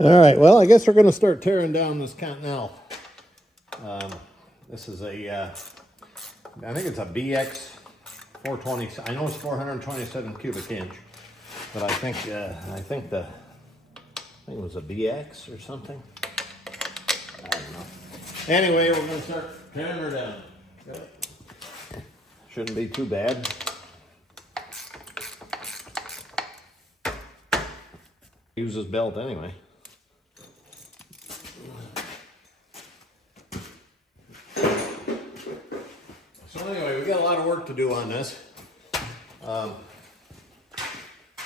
All right, well, I guess we're going to start tearing down this Continental. This is I think it's a BX 420. I know it's 427 cubic inch, but I think it was a BX or something. I don't know. Anyway, we're going to start tearing her down. Good. Shouldn't be too bad. Use this belt anyway. So anyway, we got a lot of work to do on this. And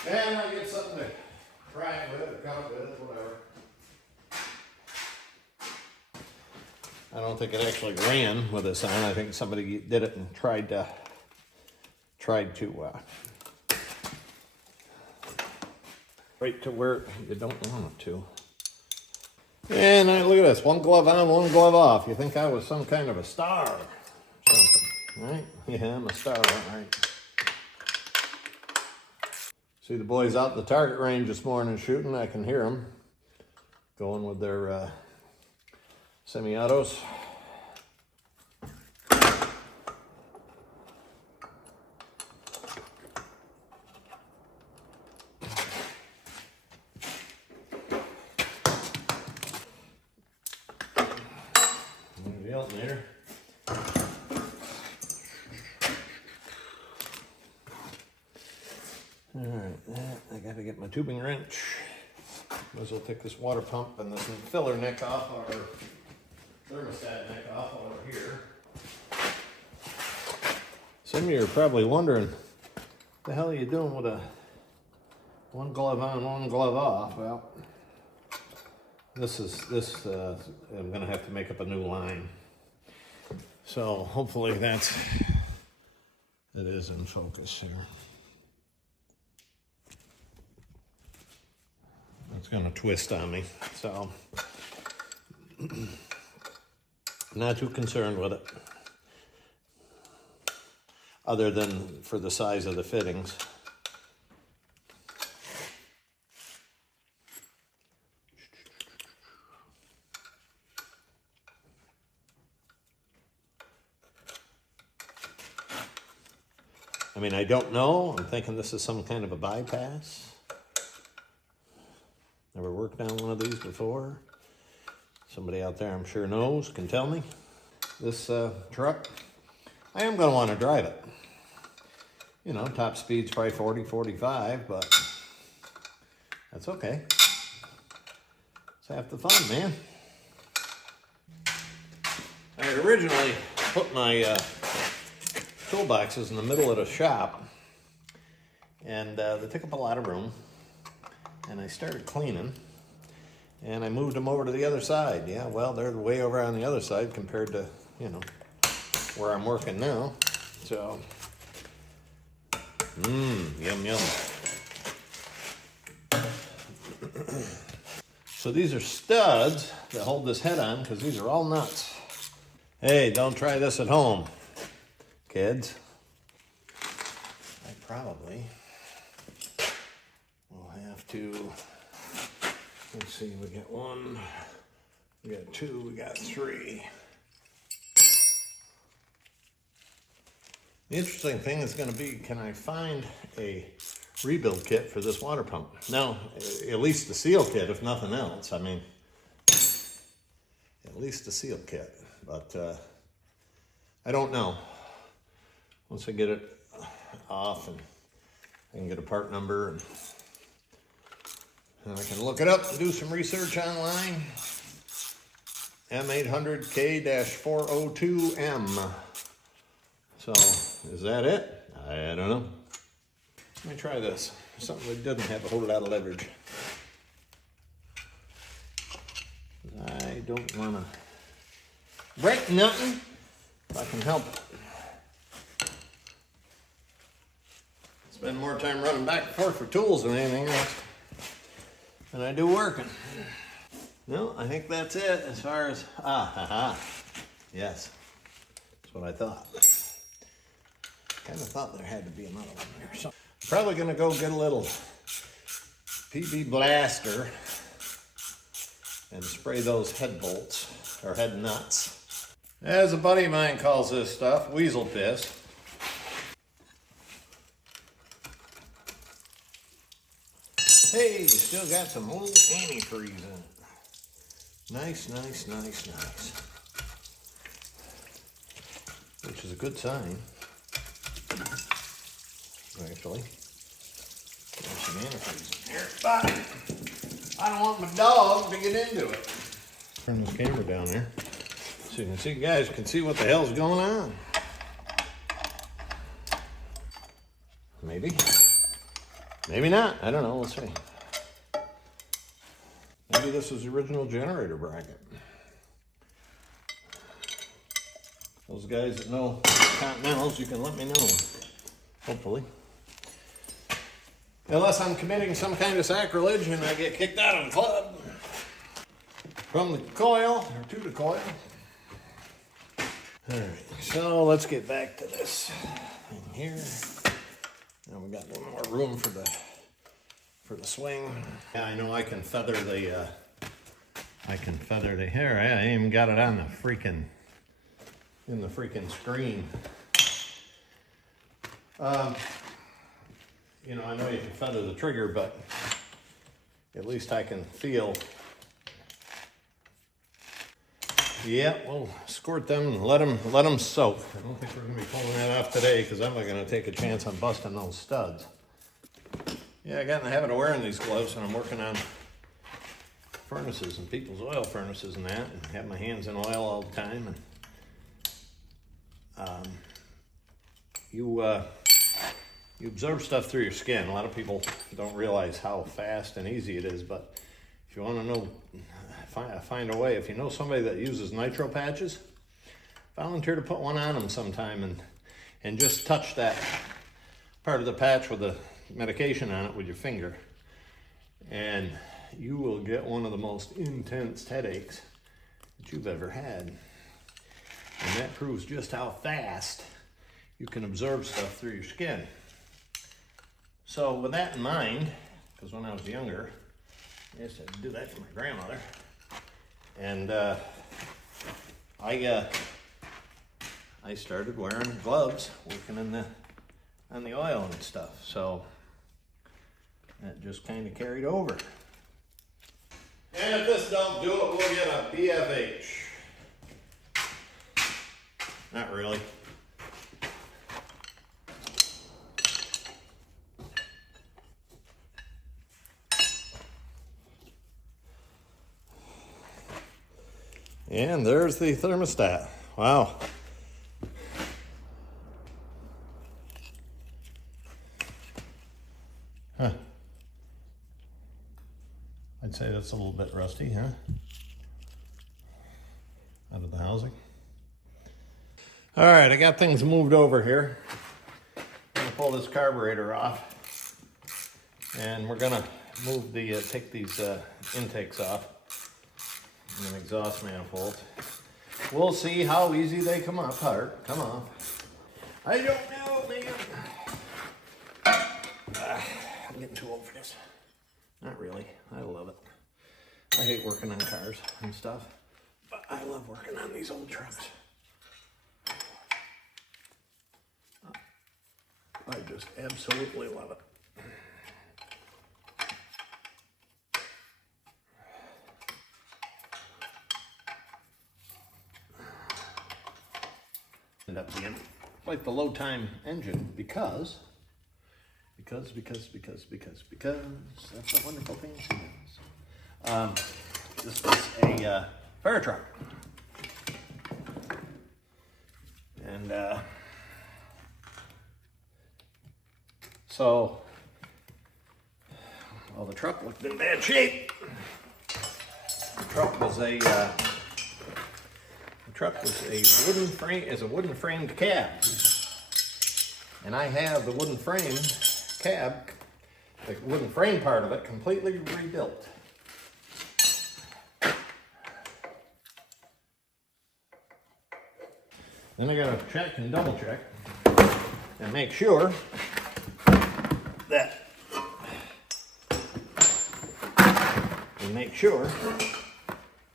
I get something to try it with or cut it with, whatever. I don't think it actually ran with this on. I think somebody did it and tried to right to where you don't want it to. And look at this, one glove on, one glove off. You think I was some kind of a star or something, right? Yeah, I'm a star, right? See the boys out in the target range this morning shooting. I can hear them going with their semi-autos. The alternator. All right, I got to get my tubing wrench. Might as well take this water pump and this filler neck off, or thermostat neck off over here. Some of you are probably wondering, what the hell are you doing with a one glove on, one glove off? Well, I'm gonna have to make up a new line. So hopefully it is in focus here. It's gonna twist on me, so not too concerned with it, other than for the size of the fittings. I mean, I don't know. I'm thinking this is some kind of a bypass. Never worked on one of these before. Somebody out there I'm sure knows, can tell me. This truck, I am gonna wanna drive it. You know, top speed's probably 40, 45, but that's okay. It's half the fun, man. I had originally put my toolboxes in the middle of the shop, and they took up a lot of room. And I started cleaning, and I moved them over to the other side. Yeah, well, they're way over on the other side compared to, you know, where I'm working now. So, yum, yum. So these are studs that hold this head on, because these are all nuts. Hey, don't try this at home, kids. I probably to, let's see, we got one, we got two, we got three. The interesting thing is going to be, can I find a rebuild kit for this water pump? Now, at least the seal kit, if nothing else. I mean, at least the seal kit, but I don't know. Once I get it off and I can get a part number and I can look it up and do some research online. M800K-402M. So, is that it? I don't know. Let me try this. Something that doesn't have a whole lot of leverage. I don't want to break nothing if I can help it. Spend more time running back and forth for tools than anything else than I do working. No, I think that's it as far as, yes, that's what I thought. Kind of thought there had to be another one there. So I'm probably gonna go get a little PB blaster and spray those head bolts, or head nuts. As a buddy of mine calls this stuff, weasel piss. Hey, still got some old antifreeze in it. Nice, nice, nice, nice. Which is a good sign. Actually, there's some antifreeze in here, but I don't want my dog to get into it. Turn this camera down there so you guys can see what the hell's going on. Maybe. Maybe not. I don't know. Let's see. Maybe this is the original generator bracket. Those guys that know continentals, you can let me know. Hopefully. Unless I'm committing some kind of sacrilege and I get kicked out of the club. From the coil, or to the coil. Alright, so let's get back to this thing here. Now we got a little more room for the swing. Yeah, I know I can feather the hair. I even got it on the freaking screen. You know, I know you can feather the trigger, but at least I can feel. Yeah, we'll squirt them and let them soak. I don't think we're gonna be pulling that off today because I'm not gonna take a chance on busting those studs. Yeah, I got in the habit of wearing these gloves when I'm working on furnaces and people's oil furnaces and that, and have my hands in oil all the time. And you absorb stuff through your skin. A lot of people don't realize how fast and easy it is, but if you want to know, find a way. If you know somebody that uses nitro patches, volunteer to put one on them sometime and just touch that part of the patch with the medication on it with your finger, and you will get one of the most intense headaches that you've ever had. And that proves just how fast you can absorb stuff through your skin. So with that in mind, because when I was younger, I used to do that for my grandmother, and I started wearing gloves, working on the oil and stuff. So that just kind of carried over. And if this don't do it, we'll get a BFH. Not really. And there's the thermostat. Wow. Huh. I'd say that's a little bit rusty, huh? Out of the housing. All right, I got things moved over here. I'm gonna pull this carburetor off, and we're gonna move take these intakes off and an exhaust manifold. We'll see how easy they come apart. Come on. I don't know, man. I'm getting too old for this. Not really. I love it. I hate working on cars and stuff, but I love working on these old trucks. I just absolutely love it. End up being like the low time engine because that's the wonderful thing she does. This is a fire truck, and so, well, the truck looked in bad shape. The truck was a wooden frame. Is a wooden framed cab, and I have the wooden frame cab, the wooden frame part of it, completely rebuilt. Then I gotta check and double check and make sure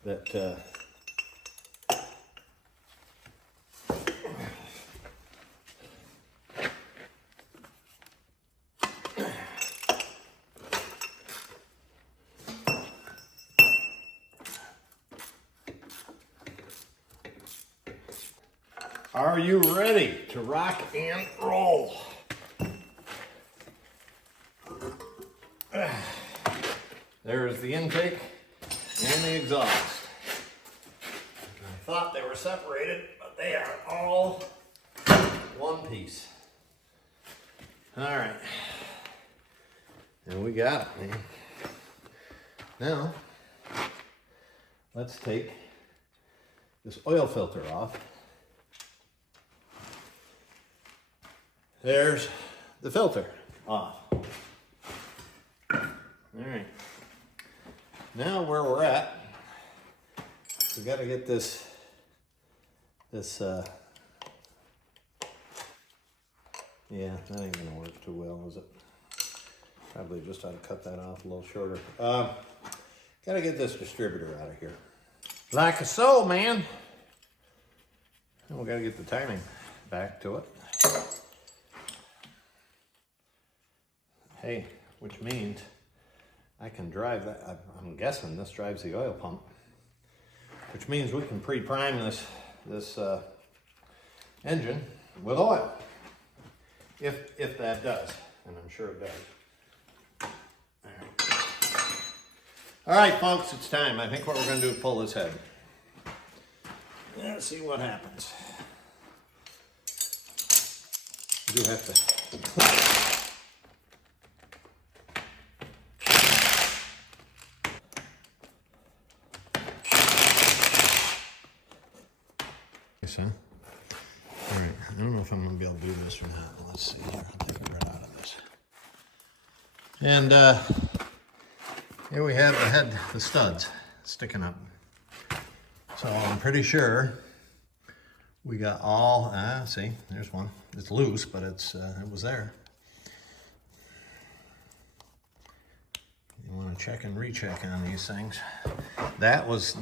that Are you ready to rock and roll? There's the intake and the exhaust. I thought they were separated, but they are all one piece. All right. And we got it, man. Now, let's take this oil filter off. There's the filter off. All right. Now where we're at, we got to get this yeah, that ain't gonna work too well, is it? Probably just ought to cut that off a little shorter. Got to get this distributor out of here. Like so, man. And we got to get the timing back to it. Hey, which means I can drive that. I'm guessing this drives the oil pump, which means we can pre-prime this engine with oil, if that does, and I'm sure it does. All right, folks, it's time. I think what we're going to do is pull this head. Let's see what happens. You do have to. Huh? All right, I don't know if I'm gonna be able to do this or not. Let's see here. I'll take it right out of this. And here we have the head, the studs sticking up. So I'm pretty sure we got all. See, there's one. It's loose, but it was there. You want to check and recheck on these things. That does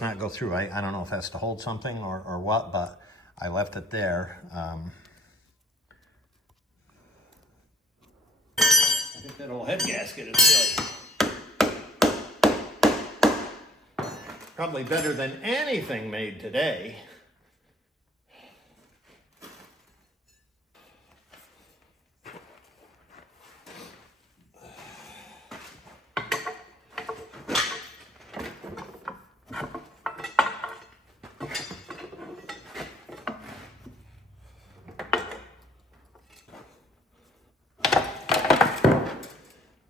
not go through. I don't know if that's to hold something or what, but I left it there. I think that old head gasket is really probably better than anything made today.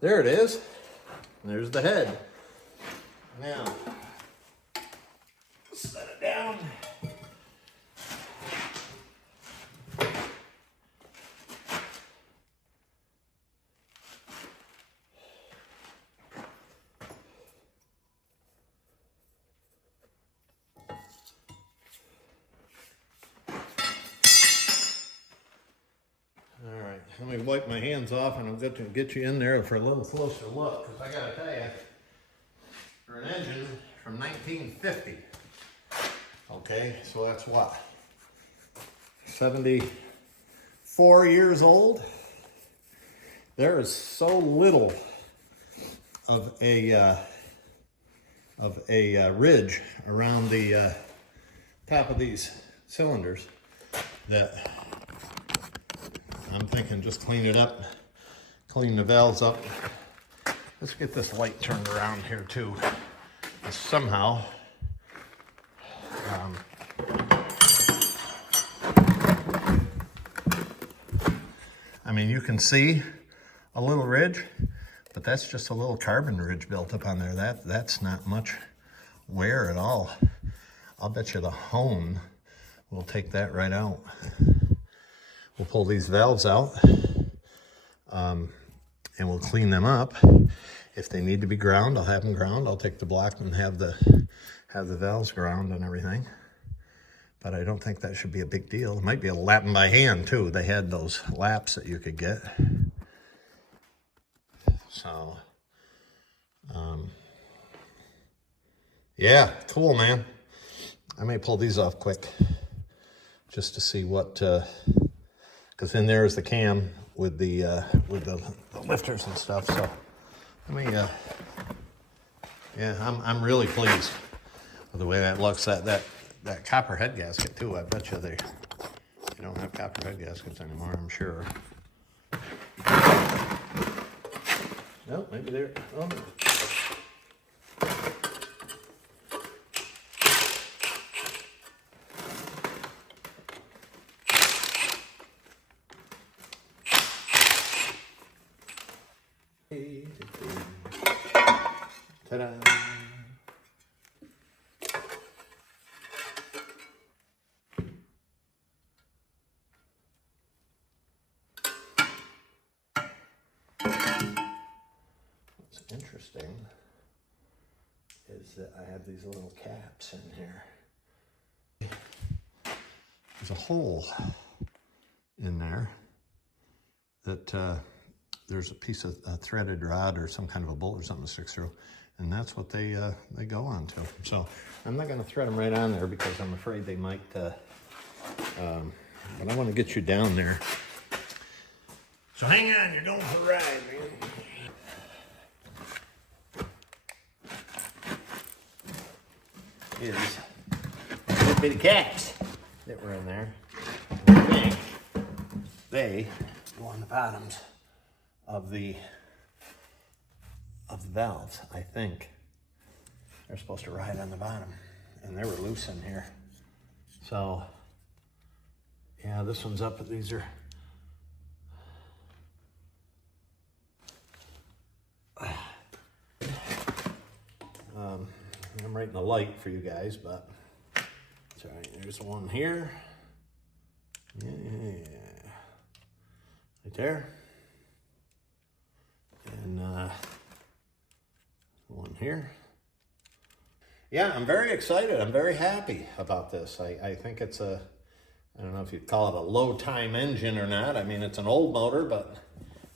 There it is. There's the head. Now, set it down. Let me wipe my hands off and I'm going to get you in there for a little closer look, because I got to tell you, for an engine from 1950, okay, so that's what, 74 years old? There is so little of a ridge around the top of these cylinders that I'm thinking just clean it up, clean the valves up. Let's get this light turned around here too. Somehow, I mean, you can see a little ridge, but that's just a little carbon ridge built up on there. That's not much wear at all. I'll bet you the hone will take that right out. We'll pull these valves out and we'll clean them up. If they need to be ground, I'll have them ground. I'll take the block and have the valves ground and everything. But I don't think that should be a big deal. It might be a lapping by hand too. They had those laps that you could get. So, Yeah, cool, man. I may pull these off quick just to see what, because in there is the cam with the lifters and stuff. So let me, yeah, I'm really pleased with the way that looks. That copper head gasket too. I bet you they don't have copper head gaskets anymore, I'm sure. No, maybe they're, oh no. Ta-da. What's interesting is that I have these little caps in here. There's a hole in there that there's a piece of threaded rod or some kind of a bolt or something to stick through, and that's what they go onto. So I'm not going to thread them right on there because I'm afraid they might, but I want to get you down there. So hang on, you're going for a ride, man. Is little bitty caps that were in there. I think they go on the bottoms of the valves. I think they're supposed to ride on the bottom, and they were loose in here. So yeah, this one's up, but these are I'm right in the light for you guys, but it's all right. There's one here. Yeah, right there. And one here. Yeah, I'm very excited. I'm very happy about this. I think it's a, I don't know if you'd call it a low time engine or not. I mean, it's an old motor, but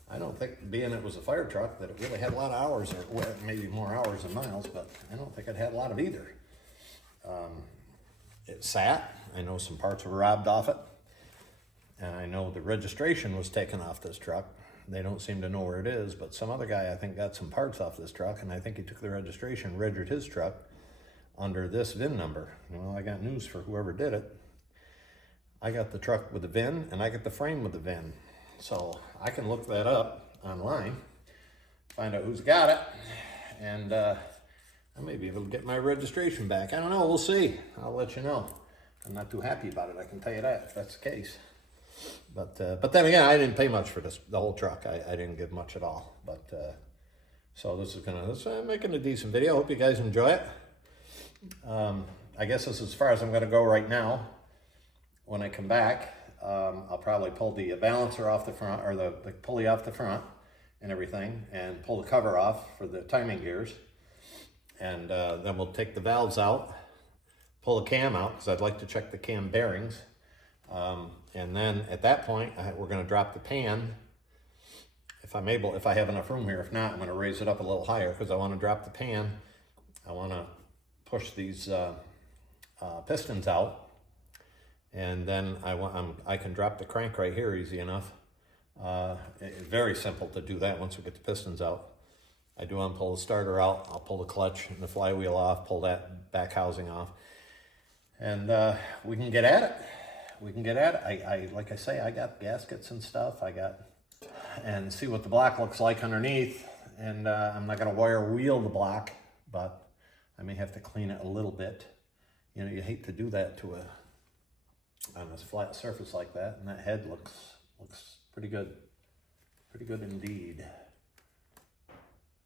I don't think, being it was a fire truck, that it really had a lot of hours, or well, maybe more hours than miles, but I don't think it had a lot of either. It sat. I know some parts were robbed off it, and I know the registration was taken off this truck. They don't seem to know where it is, but some other guy, I think, got some parts off this truck, and I think he took the registration, registered his truck under this VIN number. Well, I got news for whoever did it. I got the truck with the VIN, and I got the frame with the VIN. So I can look that up online, find out who's got it, and I may be able to get my registration back. I don't know, we'll see. I'll let you know. I'm not too happy about it, I can tell you that, if that's the case. But then again, I didn't pay much for this, the whole truck. I didn't give much at all. But so this is making a decent video. I hope you guys enjoy it. I guess this is as far as I'm going to go right now. When I come back, I'll probably pull the balancer off the front, or the pulley off the front and everything, and pull the cover off for the timing gears. And then we'll take the valves out, pull the cam out, because I'd like to check the cam bearings. And then at that point, we're going to drop the pan. If I have enough room here. If not, I'm going to raise it up a little higher, because I want to drop the pan. I want to push these pistons out. And then I can drop the crank right here easy enough. Very simple to do that once we get the pistons out. I do want to pull the starter out. I'll pull the clutch and the flywheel off, pull that back housing off. And we can get at it. We can get at it. Like I say, I got gaskets and stuff. And see what the block looks like underneath. And I'm not going to wire wheel the block, but I may have to clean it a little bit. You know, you hate to do that on this flat surface like that, and that head looks pretty good indeed.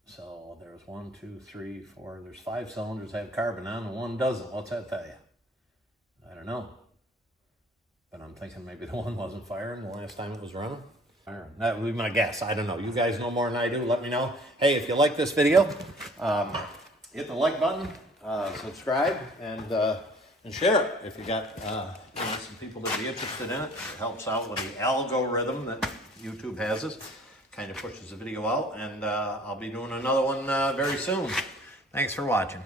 So there's 1, 2, 3, 4. There's 5 cylinders have carbon on, and 1 doesn't. What's that tell you? I don't know, but I'm thinking maybe the one wasn't firing the last time it was running. That would be my guess. I don't know. You guys know more than I do. Let me know. Hey, if you like this video, hit the like button, subscribe, and share it if you got some people that be interested in it. It helps out with the algorithm that YouTube has us. Kind of pushes the video out, and I'll be doing another one very soon. Thanks for watching.